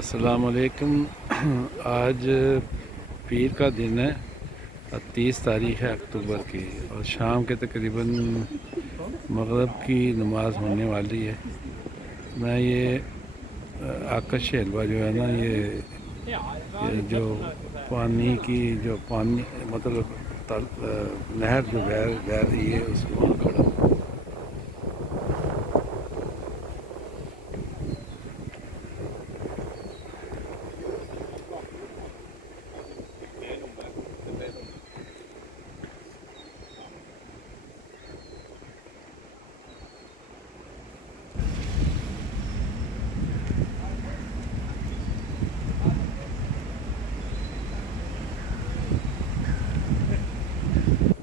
अस्सलाम वालेकुम। आज पीर का दिन है, 30 तारीख़ है अक्टूबर की, और शाम के तकरीबन मगरिब की नमाज़ होने वाली है। मैं ये आकाश हलवा जो है ना, ये जो पानी की जो पानी मतलब नहर जो बह रही है उस वहाँ खड़ा हूँ।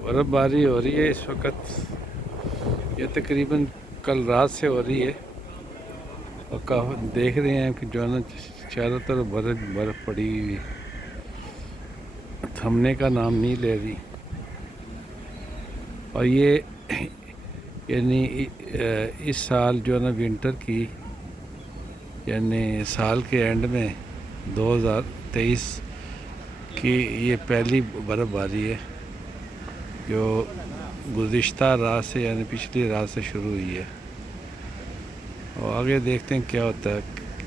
बर्फ़बारी हो रही है इस वक्त, ये तकरीबन कल रात से हो रही है, और देख रहे हैं कि जो है ना चारों तरफ बर्फ़ बर्फ़ पड़ी हुई, थमने का नाम नहीं ले रही। और ये यानी इस साल जो है ना विंटर की, यानी साल के एंड में 2023 की ये पहली बर्फ़बारी है जो गुज़िश्ता रात से यानी पिछली रात से शुरू हुई है। और आगे देखते हैं क्या होता है,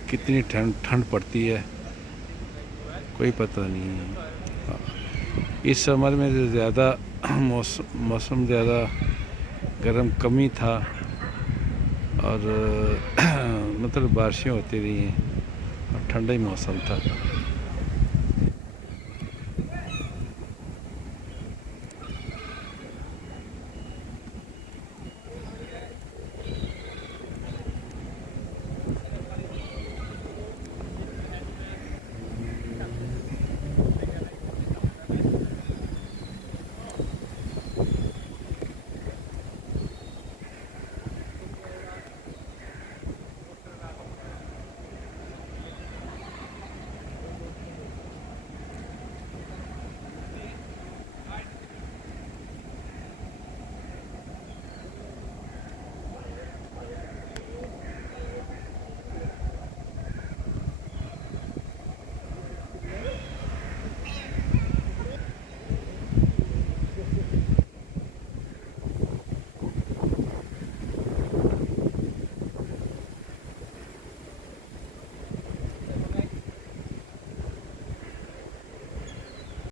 कितनी ठंड पड़ती है कोई पता नहीं है। इस समर में ज़्यादा मौसम ज़्यादा गर्म कमी था, और मतलब बारिशें होती रही हैं और ठंडा ही मौसम था।